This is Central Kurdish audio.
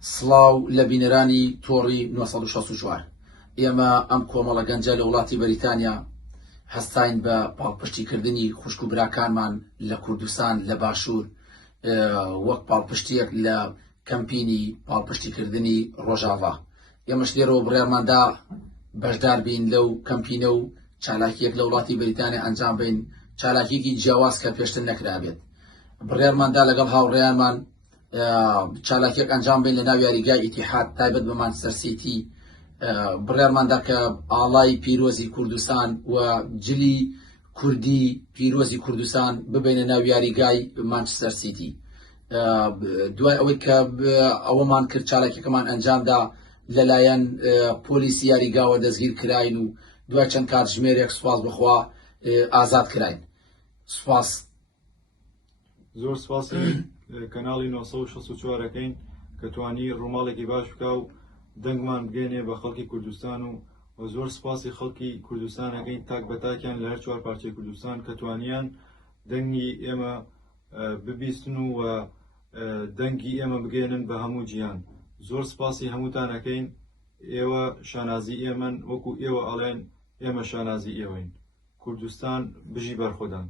سڵاو لە بینەرانی تۆڕی 1964 ئێمە ئەم کۆمەڵە گەنجە لە وڵاتی بەریتانیا هەستاین بە پاڵپشتیکردنی خوشک و براکانمان لە کوردستان لە باشوور وەک پاڵپشتیەک لە کەمپینی پاڵپشتیکردنی ڕۆژاوا. ئێمەش لێرەوە بڕیارماندا بەشدار بین لەو کەمپینە و چالاکیەک لە وڵاتی بەریتانیا ئەنجام بین، چالاکیەکی جیاواز کە پێشتر نەکرابێت. بڕیارماندا لەگەڵ هاوڕێیانمان چالاکیەک ئەنجام بین لە ناو یاریگای ئیتیحاد تایبەت بە مانچستەر سیتی. بڕیارماندا کە ئاڵای پیرۆزی کوردستان و جلی کوردی پیرۆزی کوردستان ببینە ناو یاریگای مانچستەر سیتی. دوای ئەوەی کە ئەوەمان کرد چالاکیەکەمان ئەنجامدا لەلایەن پۆلیسی یاریگاوە دەستگیر کراین و دوای چەند کاتژمێرێک سوپاس بخوا ئازاد کراین. سوپاس. زۆر سپاسی کەناڵی 964ەکەین کە توانی ڕووماڵێکی باش بکە و دەنگمان بگەێنێ بە خەڵکی کوردستان و زۆر سپاسی خەڵکی کوردستانەکەین تاک بە تاکیان لە هەر چوار پارچەی کوردستان کە توانیان دەنگی ئێمە ببیستن و دەنگی ئێمە بگەێنن بە هەموو جیهان. زۆر سپاسی هەمووتانەکەین. ئێوە شانازی ئێمەن وەکو ئێوە ئەڵێن ئێمە شانازی ئێوەین. کوردستان بژی بەرخۆدان.